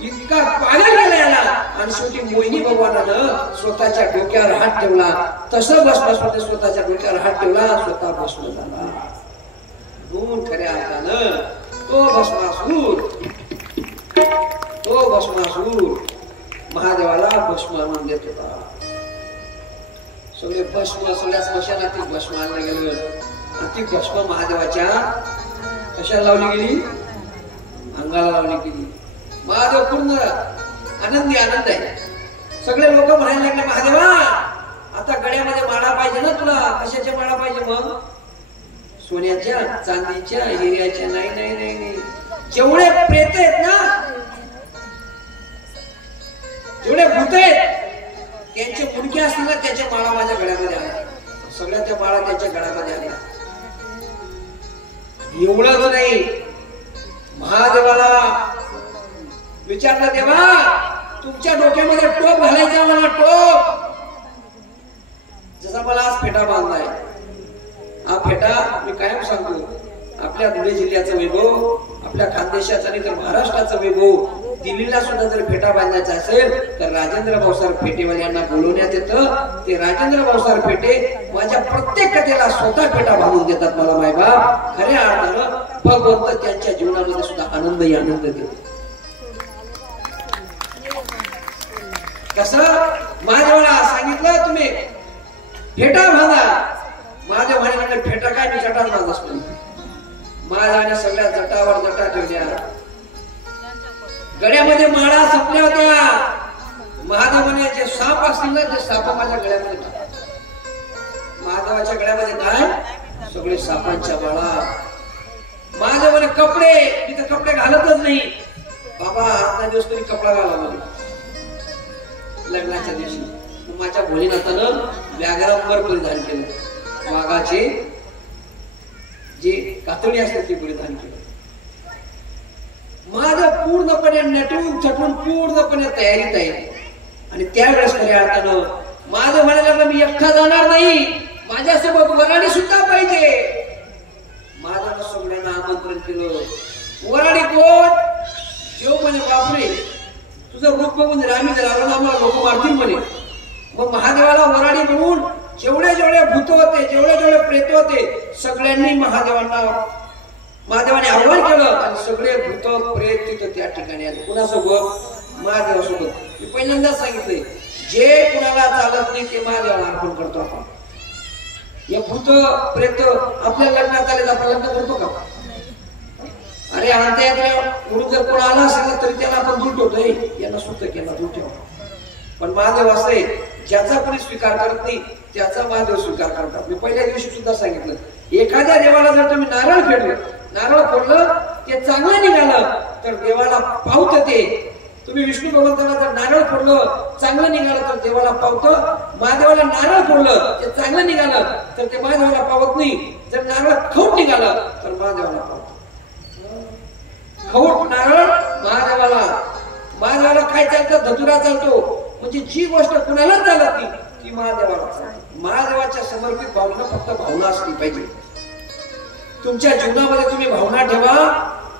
इतका पागल गेला याला. आणि शेवटी मोहिनी भगवानानं स्वतःच्या डोक्यावर हात ठेवला. तसं भस्मासूरने स्वतःच्या डोक्यावर हात ठेवला, स्वतः भस्म झाला. दोन खऱ्या अर्थानं तो भस्मासूर महादेवाला भस्म आणून देत होता. सगळे भस्म सगळ्या स्मशानातील भस्म आणलं गेलं. ती भस्म महादेवाच्या कशाला लावली गेली? अंगाला लावली गेली. महादेव पूर्ण आनंद आहे. सगळे लोक म्हणायला लागले महादेवा आता गळ्यामध्ये माळा पाहिजे ना तुला. कशाच्या माळा पाहिजे? मग सोन्याच्या, चांदीच्या, हिऱ्याच्या? नाही नाही नाही नाही. जेवढे प्रेत आहेत ना, जेवढे भूत आहेत त्यांचे मुडके असतील ना त्याच्या माळा माझ्या गळ्यामध्ये आल्या. सगळ्या त्या माळा त्याच्या गळ्यामध्ये आल्या. एवढंच नाही, महादेवाला विचारलं देवा तुमच्या डोक्यामध्ये टोप घालायचा मला टोप. जसा मला आज फेटा बांधलाय. हा फेटा मी कायम सांगतो आपल्या धुळे जिल्ह्याचं वैभव, आपल्या खानदेशाचं आणि तर महाराष्ट्राचं वैभव. दिल्लीला सुद्धा जर फेटा बांधायचा असेल तर राजेंद्र भाऊसार फेटेवाल्यांना बोलवण्यात येतं. ते राजेंद्र भाऊसार फेटे माझ्या प्रत्येक कथेला स्वतः फेटा बांधून देतात. मला मायबाप खऱ्या अर्थानं भगवंत त्यांच्या जीवनामध्ये सुद्धा आनंदही आनंद देतो. कसं महादेवाला सांगितलं तुम्ही फेटा बांधा. महादेव म्हणाले फेटा काय मी जटात बांधस म्हणून. महादेवाने सगळ्या जटावर जटा ठेवल्या. गळ्यामध्ये माळा संपल्या होत्या. महादेवाने जे साप असतील ना ते साप माझ्या गळ्यामध्ये टाकले. महादेवाच्या गळ्यामध्ये काय? सगळे सापांच्या माळा. महादेवाने कपडे, मी तर कपडे घालतच नाही बाबा. 8 दिवस तरी कपडा घाला मला लग्नाच्या दिवशी. माझ्या भोलेनाथानं व्याघ्रांवर परिधान केलं. वाघाचे जे कातडी असतात ते परिधान केलं. माझं पूर्णपणे नटून थटून पूर्णपणे तयारीत आहे. आणि त्यावेळेस खऱ्या अर्थानं माझं म्हणायला लागलं मी एकटा जाणार नाही, माझ्यासोबत वराडी सुद्धा पाहिजे. माझं सगळ्यांना आमंत्रण केलं. वराडी कोण? देव म्हणे बापरे तुझं रूप बघून रामी जर आला ना मला लोक मारतील म्हणे. मग महादेवाला वराडी म्हणून जेवढे जेवढे भूत होते, जेवढे जेवढे प्रेत होते सगळ्यांनी महादेवांना महादेवाने आव्हान केलं आणि सगळे भूत प्रेत तिथं त्या ठिकाणी आले. कुणासोबत? महादेवासोबत. मी पहिल्यांदाच सांगितलंय, जे कुणाला चालत नाही ते महादेवाला अर्पण करतो आपण. या भूत प्रेत आपल्या लग्नात आले, आपण लग्न करतो का? अरे अंत्ययात्रा म्हणून जर कोण आला असेल ना तरी त्याला आपण दूर ठेवतोय, यांना सुद्धा केला दूर ठेवा. पण महादेव असते ज्याचा कोणी स्वीकार करत नाही त्याचा महादेव स्वीकार करतात. मी पहिल्या दिवशी सुद्धा सांगितलं, एखाद्या देवाला जर तुम्ही नारळ फेडलं, नारळ फोडलं, ते चांगलं निघालं तर देवाला पावतं. ते तुम्ही विष्णू भगवंताला जर नारळ फोडलं चांगलं निघालं तर देवाला पावतं. महादेवाला नारळ फोडलं ते चांगलं निघालं तर ते महादेवाला पावत नाही. जर नारळ खवट निघालं तर महादेवाला पावतं. खवट नारळ महादेवाला काय चालतं? धतुरा चालतो. म्हणजे जी गोष्ट कुणालाच चालत नाही ती महादेवाला चालते. महादेवाच्या समर्पित भावना फक्त भावना असली पाहिजे. तुमच्या जीवनामध्ये तुम्ही भावना ठेवा,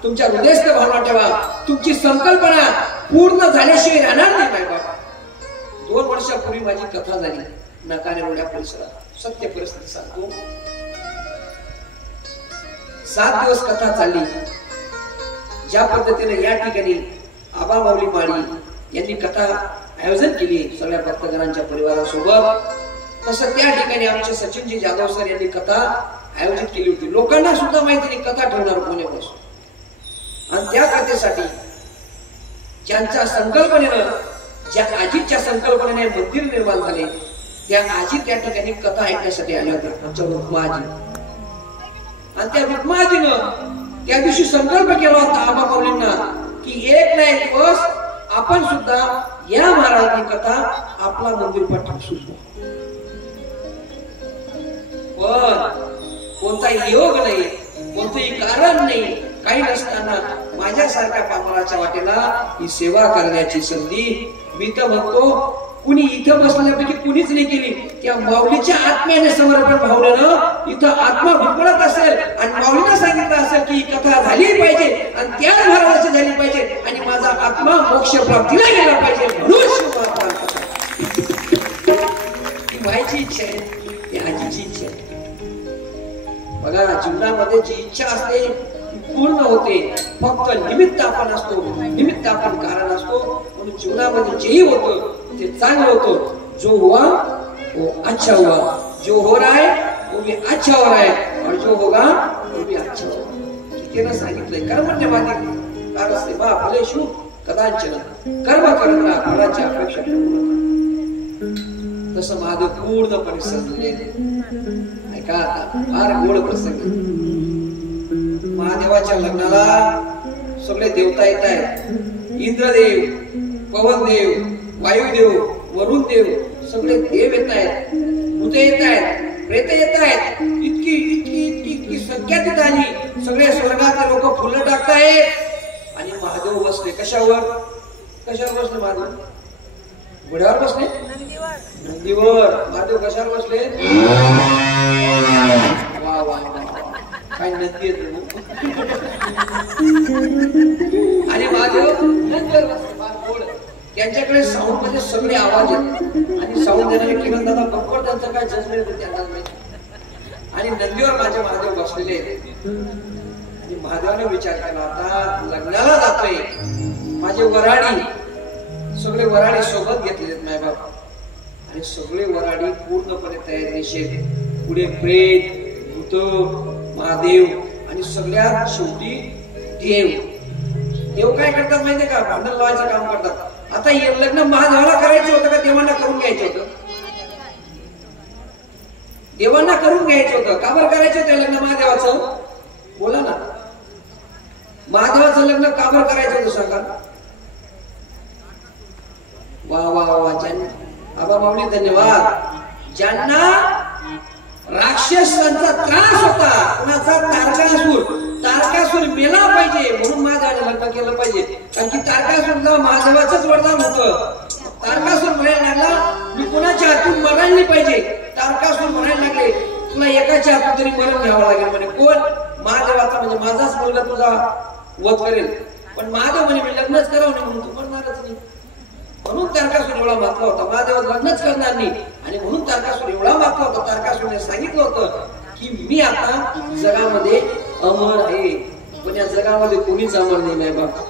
तुमच्या हृदयस्थ भावना ठेवा. तुमची संकल्पना पूर्ण झाल्याशिवाय राहणार नाही. बाबा 2 वर्षापूर्वी माझी कथा झाली नकाने रोड्या परिसरात. सत्य परिस्थिती सांगतो. 7 दिवस कथा चालली. ज्या पद्धतीने या ठिकाणी आबा माऊली माळी यांनी कथा आयोजन केली सगळ्या भक्तगणांच्या परिवारासोबत, तसं त्या ठिकाणी आमचे सचिनजी जाधव सर यांनी कथा आयोजित केली होती. लोकांना सुद्धा माहिती नाही कथा ठेवणार कोणी बसून. आणि त्या कथेसाठी ज्यांच्या संकल्पनेनं, ज्या आजीच्या संकल्पनेने मंदिर निर्माण झाले, त्या आजी त्या ठिकाणी कथा ऐकण्यासाठी आल्या होत्या, आमच्या रुक्मा आजी. आणि त्या रुक्मा आजीनं त्या दिवशी संकल्प केला होता आबा माऊलींना की एक ना एक दिवस आपण सुद्धा या महाराजांची कथा आपला मंदिर पाठवू सुद्धा. पण कोणता योग नाही, कोणतंही कारण नाही, काही नसताना माझ्यासारख्या पामराच्या वाटेला ही सेवा करण्याची संधी मी तर म्हणतो कुणी इथं बसल्यापैकी कुणीच नाही केली. त्या माऊलीच्या आत्म्याने समर्पण भावनेनं इथं आत्मा भुकळत असेल आणि माऊलीनं सांगितलं असेल की ही कथा झाली पाहिजे आणि त्याच महाराजाची झाली पाहिजे आणि माझा आत्मा मोक्ष प्राप्तीला गेला पाहिजे म्हणून ती व्हायची इच्छा आहे, ती आजीची इच्छा आहे. बघा जीवनामध्ये जी इच्छा असते पूर्ण होते. फक्त निमित्त आपण असतो, निमित्त आपण कारण असतो. म्हणून जीवनामध्ये जेही होतं ते चांगलं होतं. जो हुआ वो अच्छा हुआ, जो हो रहा है वो भी अच्छा हो रहा है और जो होगा वो भी अच्छा होगा. गीतेनं सांगितलंय कर्मण्यवादी कारस्ते मा फलेषु कदाचन, कर्म करत राहा, फळाची अपेक्षा ठेवू नका. तसं महादेव पूर्णपणे सजले. ऐका आता फार गोड प्रसंग. महादेवाच्या लग्नाला सगळे देवता येत आहेत. इंद्रदेव, पवनदेव, वायुदेव, वरुण देव सगळे देव येत आहेत, भूत येत आहेत, प्रेत येत आहेत. इतकी इतकी इतकी इतकी संख्या तिथे आली. सगळे स्वर्गातले लोक फुलं टाकतायत आणि महादेव बसले. कशावर बसले महादेव? घोड्यावर बसले, नंदीवर. महादेव कशावर बसले? वा वा काय नंदी आणि महादेव नंदीवर बसले. त्यांच्याकडे साऊंड मध्ये सगळे आवाज आहेत आणि साऊंड देणारे किरण दादा बरोबर त्यांचं काय जजमेंट होते त्यांना माहिती. आणि नंदीवर माझे महादेव बसलेले आहेत. आणि महादेवाने विचार केला आता लग्नाला जातोय, माझे वराडी सगळे वराडी सोबत घेतलेले माय बाप आणि सगळे वराडी पूर्णपणे तयारीशी. पुढे प्रेत, भूत, महादेव आणि सगळ्यात शेवटी देव. देव काय करतात माहितीये का? भांडण लावायचं काम करतात. आता हे लग्न महादेवाला करायचं होतं का देवांना करून घ्यायचं होतं? देवांना करून घ्यायचं होतं. का बरं करायचं होतं लग्न महादेवाचं? बोला ना. महादेवाचं लग्न का बरं करायचं होतं सांगा? वा वा वा. आबा माऊली धन्यवाद. ज्यांना राक्षसांचा त्रास होता, कुणाचा तारकासूर मेला पाहिजे म्हणून महादेवाने लग्न केलं पाहिजे. कारण की तारकासूरला महादेवाचंच वरदान होतं. तारकासूर म्हणायला लागला मी कुणाच्या हातून मरायला नाही पाहिजे. तारकासूर म्हणायला लागले तुला एकाच्या हातून तरी मरण घ्यावं लागेल. म्हणे कोण? महादेवाचा. म्हणजे माझाच मुलगा तुझा वध करेल. पण महादेव म्हणे मी लग्नच करावं नाही म्हणून तू मरणारच नाही. म्हणून तारकासूर एवढा मागला होता. महादेव लग्नच करणार नाही आणि म्हणून तारकासूर एवढा मागला होता. तारकासूरने सांगितलं होतं की मी आता जगामध्ये अमर आहे. पण या जगामध्ये कोणीच अमर नाही बाबा.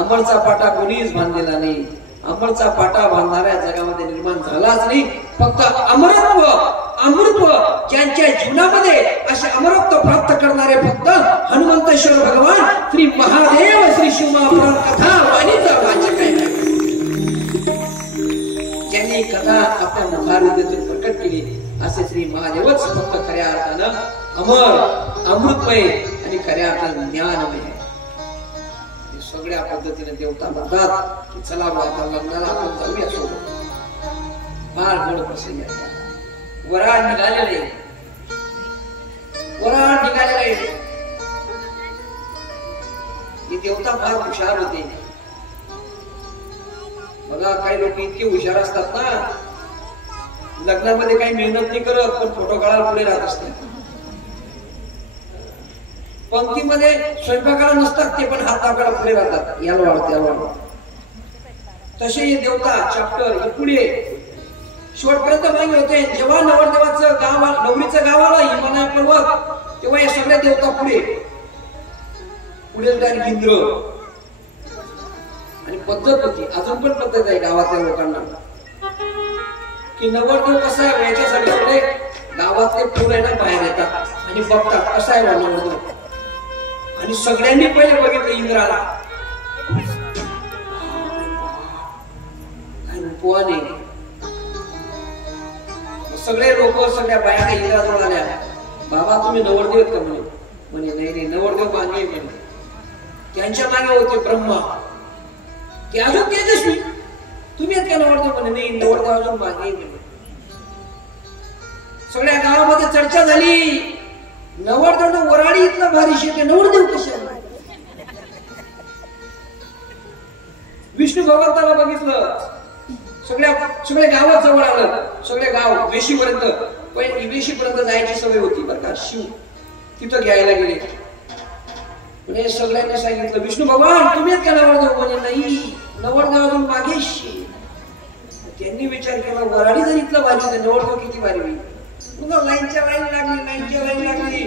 अमरचा पाटा कोणीच बांधलेला नाही. अमरचा पाटा बांधणाऱ्या जगामध्ये निर्माण झालाच नाही. फक्त अमरत्व अमृत्व ज्यांच्या जीवनामध्ये असे अमरत्व प्राप्त करणारे फक्त हनुमंतेश्वर भगवान श्री महादेव श्री शिवमापुराण कथा वाणीचा वाचक आहे. ज्यांनी कथा आपल्या मुखारविद्येतून प्रकट केली असे श्री महादेवच फक्त खऱ्या अर्थानं अमर अमृतमय आणि खऱ्या अर्थानं ज्ञानमय आहे. सगळ्या पद्धतीने देवता म्हणतात की चला आता लग्नाला आपण जाऊया सोबत. फार गोड प्रसंग आहे. वराड निघालेले देवता फार हुशार होते. बघा काही लोक इतके हुशार असतात ना, लग्नामध्ये काही मेहनत नाही करत पण फोटो काढायला पुढे राहत असते. पंक्तीमध्ये स्वयंपाकाला नसतात ते पण हात दाखवायला पुढे राहतात. याला वाढ तसे हे देवता चॅप्टर हे पुढे शेवटपर्यंत मागे होते. जेव्हा नवरदेवाचं गाव नवरीचं गाव आलं हिमालय पर्वत तेव्हा हे सगळे देवता पुढे इंद्र. आणि पद्धत होती, अजून पण पद्धत आहे गावातल्या लोकांना की नवरदेव कसा आहे याच्यासाठी सगळे गावातले पोरं ना बाहेर येतात आणि बघतात कसा आहे नवरदेव. आणि सगळ्यांनी पहिले बघितलं इंद्राला. पोहाने सगळे लोक सगळ्या बाया इंद्राजवळ आल्या. बाबा तुम्ही नवरदेव आहेत का म्हणे. म्हणे नाही नवरदेव मागे म्हणे. त्यांच्या मागे होते ब्रह्मा. ते अजून तेजस्वी. तुम्ही आहेत का नवरदेव म्हणे. नाही नवरदेव अजून मागे म्हणे. सगळ्या गावामध्ये चर्चा झाली. नवरदेव वराडी इथला भारी शेते नवरदेव कसे. विष्णू भगवंताला बघितलं. सगळे गावात जवळ आलं. सगळे गाव वेशीपर्यंत पण वेशीपर्यंत जायची सवय होती बरं का. शिव तिथं घ्यायला गेले. म्हणजे सगळ्यांनी सांगितलं विष्णू भगवान तुम्ही का नवरदेव. म्हणे नाही नवरदेव अजून मागेशी. त्यांनी विचार केला वराडी जर इथलं भारी तर नवरदेव किती भारी होईल. लाईनच्या लाईन लागली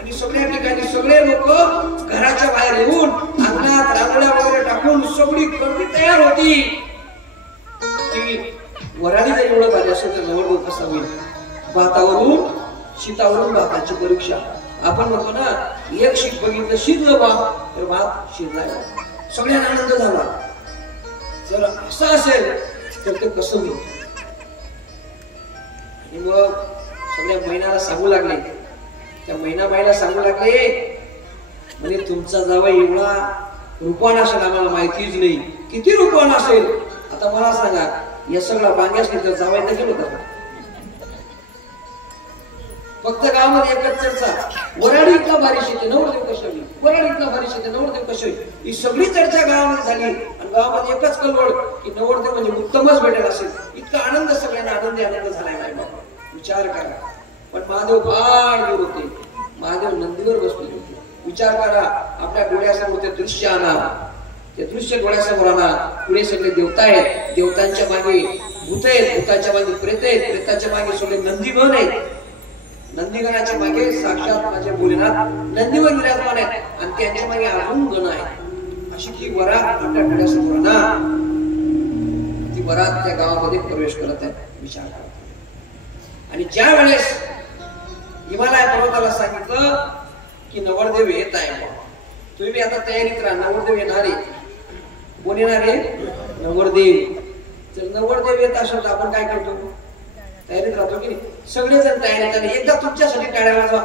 आणि सगळ्या ठिकाणी सगळे लोक घराच्या बाहेर येऊन अंगणात रांगोळ्या वगैरे टाकून सगळी गर्दी तयार होती की वराडी जर एवढं भारी असेल तर नवरदेव कसा होईल. भातावरून शीतावरून भाताची परीक्षा. आपण म्हणतो ना एक शीत बघितलं शिजलं भात तर भात शिजला. सगळ्यांना आनंद झाला. जर असं असेल तर ते कसं होईल. आणि मग सगळ्या महिन्याला सांगू लागले. त्या महिनाबाईला सांगू लागले म्हणजे तुमचा जावई एवढा रूपवान असेल आम्हाला माहितीच नाही. किती रूपवान असेल. आता मला सांगा या सगळा बांग्यास तर जावई देखील होता. फक्त गावामध्ये एकच चर्चा वराडी इतका भारी शेते नवरदेव कशी होईल. वराडी इतका भारी शेते नवरदेव कशी होईल. ही सगळी चर्चा गावामध्ये झाली आणि गावामध्ये एकच कळवळ की नवरदेव म्हणजे उत्तमच भेटेल असेल. इतका आनंद सगळ्यांना आनंद झालाय माय बाबा. विचार करा. पण महादेव फार दूर होते. महादेव नंदीवर बसले होते. विचार करा आपल्या डोळ्यासमोर ते दृश्य आणा. ते दृश्य डोळ्यासमोर आणा. पुढे सगळे देवता आहेत. देवतांच्या मागे भूत आहेत. भूताच्या मागे प्रेत आहेत. प्रेताच्या मागे सगळे नंदीगण आहेत. नंदीगणाच्या मागे साक्षात माझ्या भोलेनाथ नंदीवर विराजमान आहेत आणि त्यांच्या मागे अजून गण आहेत. अशी ती वरात आपल्या डोळ्यासमोर आणा. ती वरात त्या गावामध्ये प्रवेश करत आहे. विचार करा. आणि ज्या वेळेस हिमालय पर्वताला सांगितलं की नवरदेव येत आहे तुम्ही आता तयारीत राहा. नवरदेव येणार आहे. कोण येणार आहे. नवरदेव. जर नवरदेव येत असेल तर आपण काय करतो तयारीत राहतो की नाही. सगळेजण तयारीत आले. एकदा तुमच्यासाठी टाळ्या वाजवा.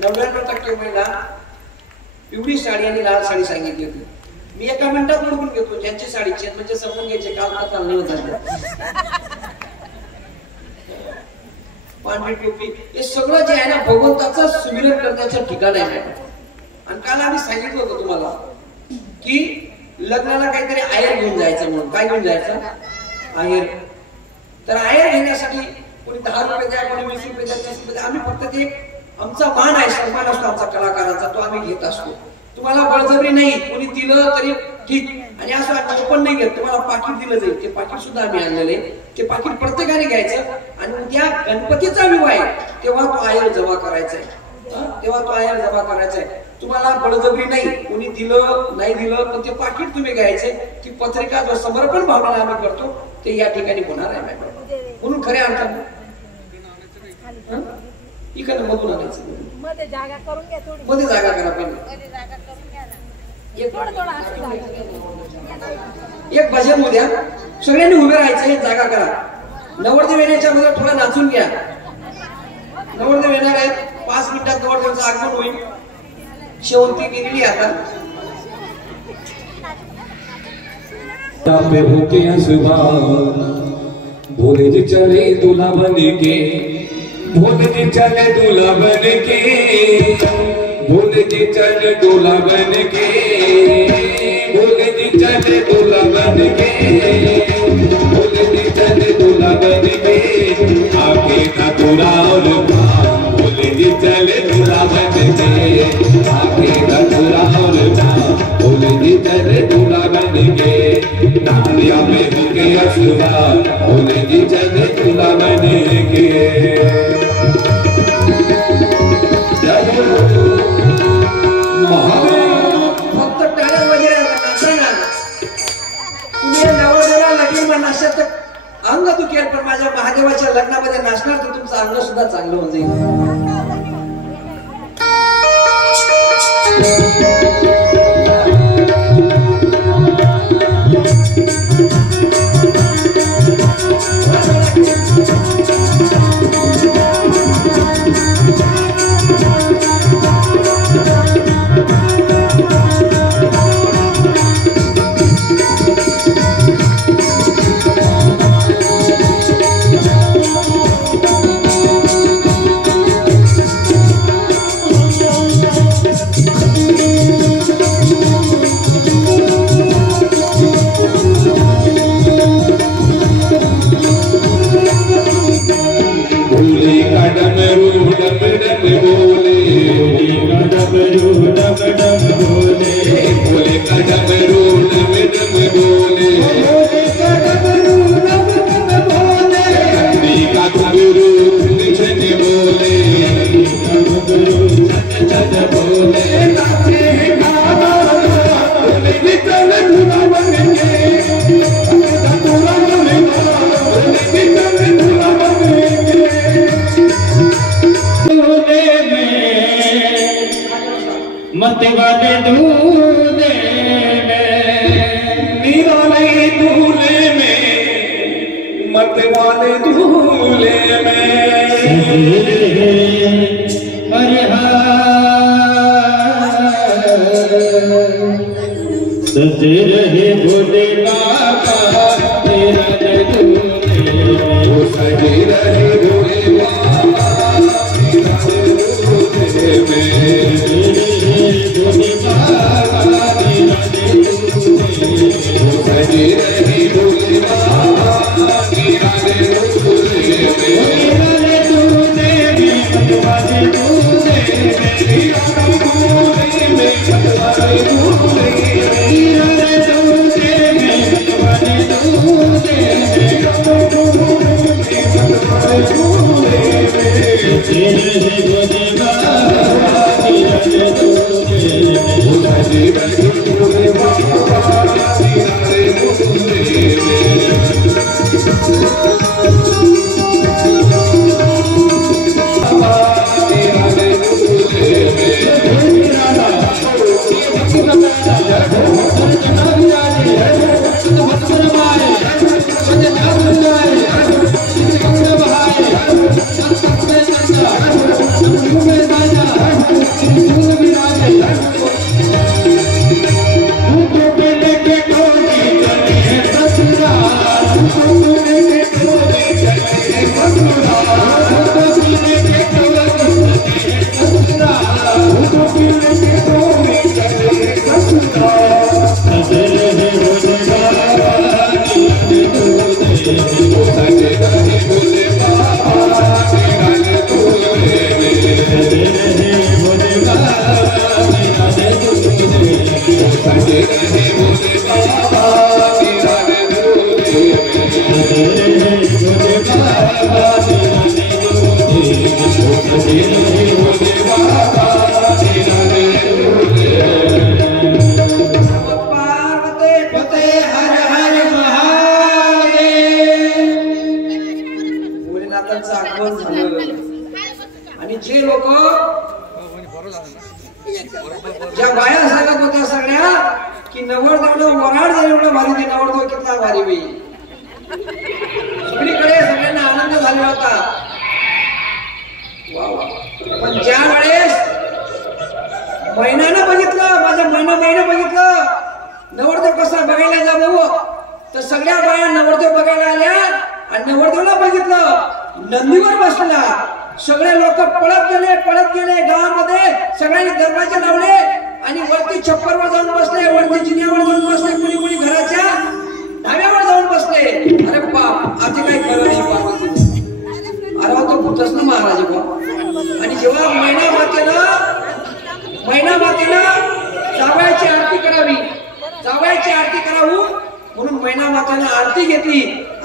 99% महिला पिवळी साडी आणि लाल साडी सांगितली होती. मी एका मिनिटात ओळखून घेतो ज्यांची साडी चेन म्हणजे समजून घ्यायचे काल का चालणे होतात. पांढरी टोपी हे सगळं जे आहे ना भगवंताचं सुमिरन करण्याचं ठिकाण आहे. आणि काल आम्ही सांगितलं होतं तुम्हाला की लग्नाला काहीतरी आहेर घेऊन जायचं म्हणून. काय घेऊन जायचं आहेर. तर आहेर घेण्यासाठी कोणी 10 रुपये द्या कोणी 20 रुपये द्या 30 रुपये द्या. आम्ही फक्त ते आमचा मान आहे सन्मान असतो आमचा कलाकारांचा तो आम्ही घेत असतो. तुम्हाला बळजबरी नाही. कोणी दिलं तरी ठीक. आणि असं ओपन नाही घेत. तुम्हाला पाकिट दिलं जाईल. ते पाकिट सुद्धा आम्ही आणलेले. ते पाकिट प्रत्येकाने घ्यायचं आणि उद्या गणपतीचा विवाह आहे तेव्हा तो आहेर जमा करायचा आहे. तेव्हा तो आयर जमा करायचा आहे. तुम्हाला बळजबरी नाही, कोणी दिलं नाही दिलं पण ते पाकिट तुम्ही घ्यायचे. ती पत्रिका जो समर्पण भावना आम्ही करतो ते या ठिकाणी होणार आहे मॅडम. म्हणून खऱ्या अर्थाने इकडे मधून आणायचं, मध्ये जागा करून घ्या, थोडी मध्ये जागा करा पहिले. मध्ये जागा करून घ्या ना. थोडं थोडं असं जागा. एक भजन होऊ द्या, सगळ्यांनी उभे राहायचं, एक जागा करा. नवरदेव येण्याच्या मध्ये थोडा नाचून घ्या. नवरदेव येणार आहेत, 5 मिनिटात नवरदेवाचं आगमन होईल. शेवंती गेलेली आता. पे होके असबान भोले जी चले दूल्हा बन के, भोले जी चले दूल्हा बन के, भोले जी चले दूल्हा बन के, भोले जी चले दूल्हा बन के, भोले जी चले दूल्हा बन के, आके ना पूरा और भोले जी चले दूल्हा बन के, आके ना पूरा और भोले जी चले दूल्हा बन के, नालिया में होके असबान भोले जी चले दूल्हा बन के. फक्त टाळ्या वगैरे नाचा ना. तुम्ही नवरदेवाला लग्न नाचत अंग दुखेल, पण माझ्या महादेवाच्या लग्नामध्ये नाचणार तर तुमचं अंग सुद्धा चांगलं होऊन जाईल. मत वाले दूल्हे में, निराले दूल्हे में, मत वाले दूल्हे में, अरे सजे रहे भोले बाबा तेरा दूल्हे, वो सजे रहे भोले बाबा तेरा दूल्हे में. ज्या बाया सांगत होत्या सगळ्या की नवरदेवनं वराड झाले एवढं भारी ते नवरदेव कितना भारी बाई सगळीकडे सगळ्यांना आनंद झाला होता वा वा पण ज्या वेळेस महिन्यानं बघितलं माझं महिना बघितलं नवरदेव कसा बघायला जावं तर सगळ्या बाया नवरदेव बघायला आल्या आणि नवरदेवला बघितलं नंदीवर बसला सगळे लोक पळत गेले गावामध्ये सगळ्यांनी दरवाजे लावले आणि वरती छप्परवर जाऊन बसले वरती जिन्यावर जाऊन बसले कुणी घराच्या धाब्यावर जाऊन बसले अरे बाप आधी काही खरं नाही पार्वती अरे तो भूतच ना महाराज बा आणि जेव्हा महिना मातेनं जावयाची आरती करावी म्हणून महिना मातेनं आरती घेतली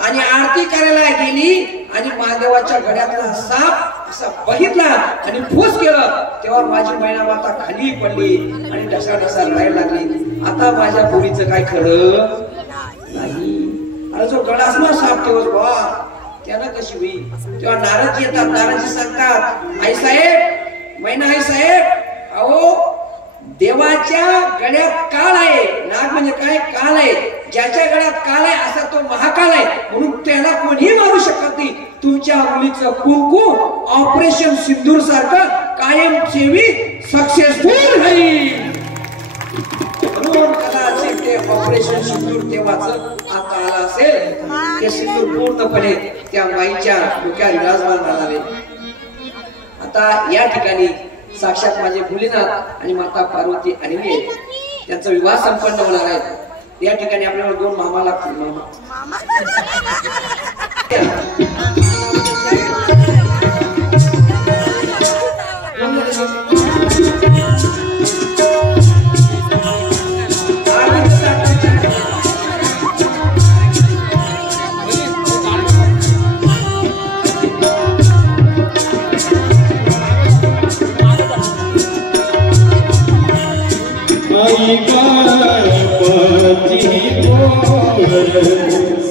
आणि आरती करायला गेली आणि महादेवाच्या गळ्यातला साप असा बघितला आणि फूस केलं तेव्हा माझी महिना माता खाली पडली आणि ढसा रडायला लागली आता माझ्या पोरीचं काय खरं नाही अरे जो गळासला साप तेव्हा बा त्याला कशी होई तेव्हा नारदजी येतात नारदजी सांगतात आई साहेब महिना आई साहेब अहो देवाच्या गळ्यात काल आहे नाग म्हणजे काय काल आहे ज्याच्या गळ्यात काल आहे असा तो महाकाल आहे म्हणून त्याला कोणीही मारू शकत नाही तुमच्या मुलीचं कुंकू ऑपरेशन सिंदूर सारखं कायमस्वरूपी सक्सेसफुल होईल म्हणून कदाचित ते ऑपरेशन सिंदूर तेव्हाच आता आला असेल ते सिंदूर पूर्णपणे त्या माईच्या डोक्यावर विराजमान झाले आता या ठिकाणी साक्षात माझे भोलेनाथ आणि माता पार्वती आलेली आहेत त्यांचा विवाह संपन्न होणार आहे या ठिकाणी आपल्याला 2 मामा लागतील मामा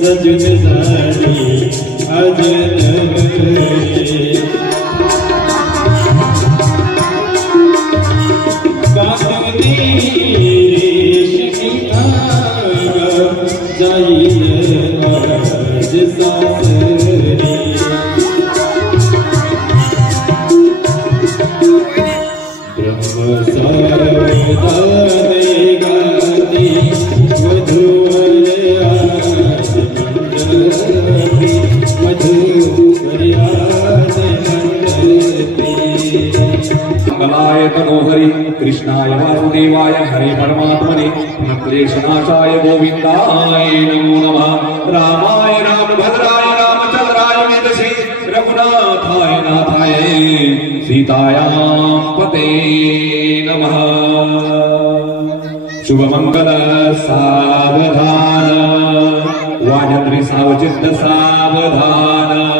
सजन सारी कृष्णाय वासुदेवाय हरे परमात्मने क्लेशनाशाय गोविंदाय नमो नमः रामाय रामभद्राय रामचंद्राय वेदसे रघुनाथाय नाथाय सीतायां पते नमः शुभमंगल सावधान वाजंत्री सावचित्त सावधान